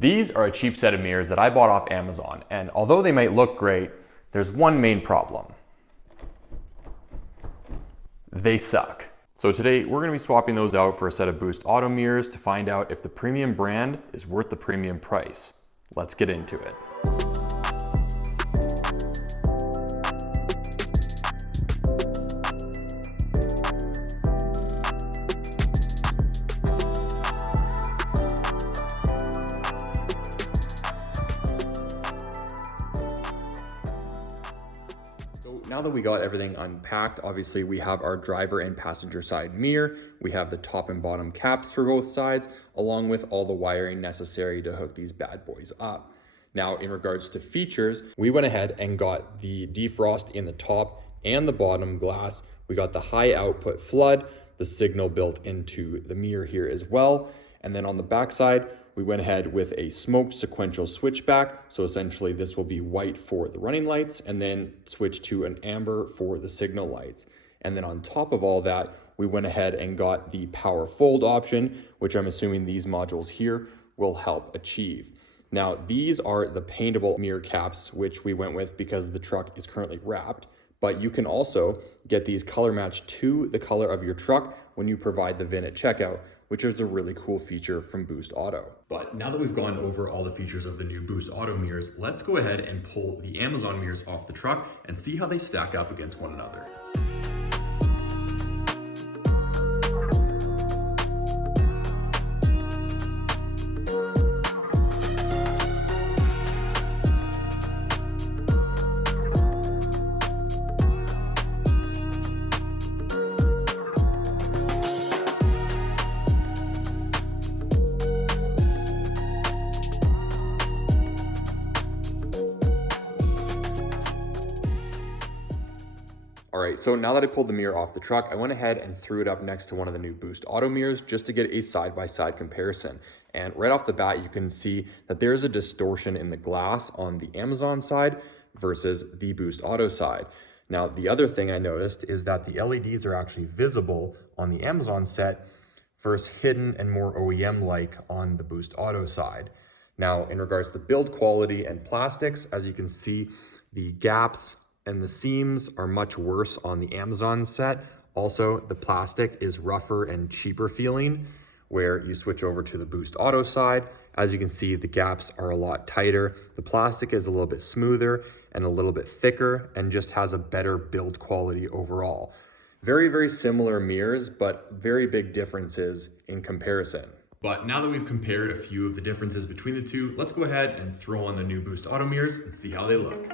These are a cheap set of mirrors that I bought off Amazon, and although they might look great, there's one main problem. They suck. So today we're going to be swapping those out for a set of Boost Auto mirrors to find out if the premium brand is worth the premium price. Let's get into it. Now that we got everything unpacked, obviously we have our driver and passenger side mirror. We have the top and bottom caps for both sides, along with all the wiring necessary to hook these bad boys up. Now, in regards to features, we went ahead and got the defrost in the top and the bottom glass. We got the high output flood, the signal built into the mirror here as well. And then on the back side, we went ahead with a smoked sequential switchback. So essentially this will be white for the running lights and then switch to an amber for the signal lights. And then on top of all that, we went ahead and got the power fold option, which I'm assuming these modules here will help achieve. Now, these are the paintable mirror caps, which we went with because the truck is currently wrapped. But you can also get these color matched to the color of your truck when you provide the VIN at checkout, which is a really cool feature from Boost Auto. But now that we've gone over all the features of the new Boost Auto mirrors, let's go ahead and pull the Amazon mirrors off the truck and see how they stack up against one another. All right, so now that I pulled the mirror off the truck, I went ahead and threw it up next to one of the new Boost Auto mirrors just to get a side-by-side comparison. And right off the bat, you can see that there's a distortion in the glass on the Amazon side versus the Boost Auto side. Now, the other thing I noticed is that the LEDs are actually visible on the Amazon set versus hidden and more OEM-like on the Boost Auto side. Now, in regards to build quality and plastics, as you can see, the gaps and the seams are much worse on the Amazon set. Also, the plastic is rougher and cheaper feeling, where you switch over to the Boost Auto side. As you can see, the gaps are a lot tighter. The plastic is a little bit smoother and a little bit thicker and just has a better build quality overall. Very, very similar mirrors, but very big differences in comparison. But now that we've compared a few of the differences between the two, let's go ahead and throw on the new Boost Auto mirrors and see how they look.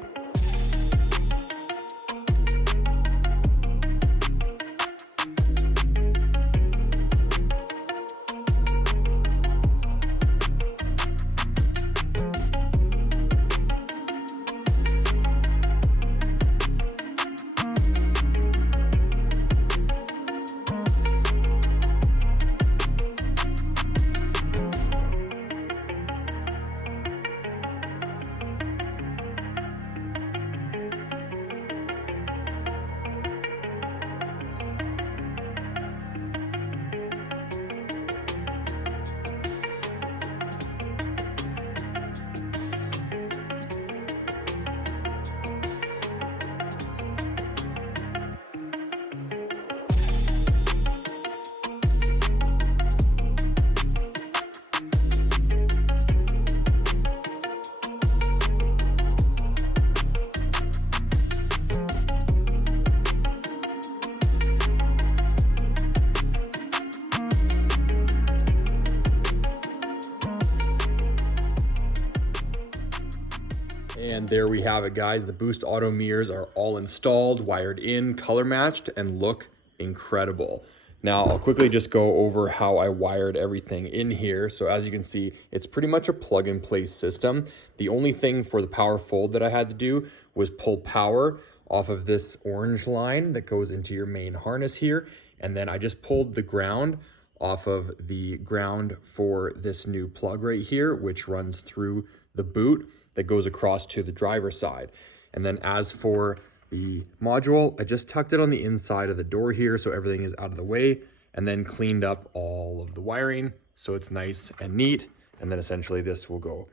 And there we have it, guys. The Boost Auto mirrors are all installed, wired in, color matched, and look incredible. Now, I'll quickly just go over how I wired everything in here. So as you can see, it's pretty much a plug and play system. The only thing for the power fold that I had to do was pull power off of this orange line that goes into your main harness here. And then I just pulled the ground off of the ground for this new plug right here, which runs through the boot that goes across to the driver's side. And then as for the module, I just tucked it on the inside of the door here so everything is out of the way, and then cleaned up all of the wiring so it's nice and neat And then essentially this will go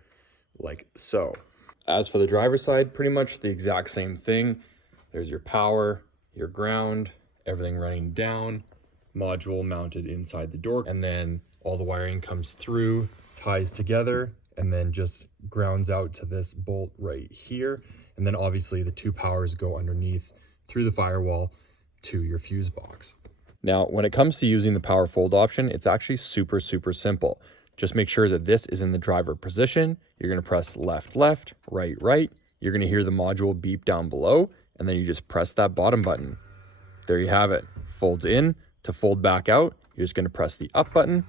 like so. As for the driver's side, pretty much the exact same thing. There's your power, your ground, everything running down, module mounted inside the door, and then all the wiring comes through, ties together, and then just grounds out to this bolt right here. And then obviously the two powers go underneath through the firewall to your fuse box. Now, when it comes to using the power fold option, it's actually super simple. Just make sure that this is in the driver position. You're gonna press left, left, right, right. You're gonna hear the module beep down below, and then you just press that bottom button. There you have it. Folds in. To fold back out, you're just gonna press the up button,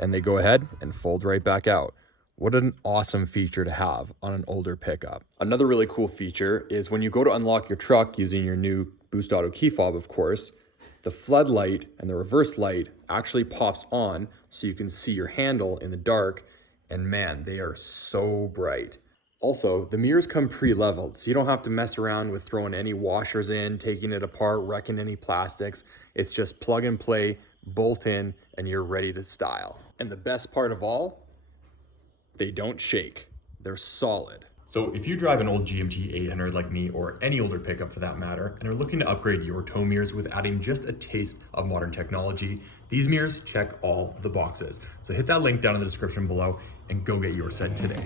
and they go ahead and fold right back out. What an awesome feature to have on an older pickup. Another really cool feature is when you go to unlock your truck using your new Boost Auto key fob, of course, the floodlight and the reverse light actually pops on so you can see your handle in the dark, and man, they are so bright. Also, the mirrors come pre-leveled, so you don't have to mess around with throwing any washers in, taking it apart, wrecking any plastics. It's just plug and play, bolt in, and you're ready to style. And the best part of all, they don't shake. They're solid. So if you drive an old GMT 800 like me, or any older pickup for that matter, and are looking to upgrade your tow mirrors with adding just a taste of modern technology, these mirrors check all the boxes. So hit that link down in the description below and go get your set today.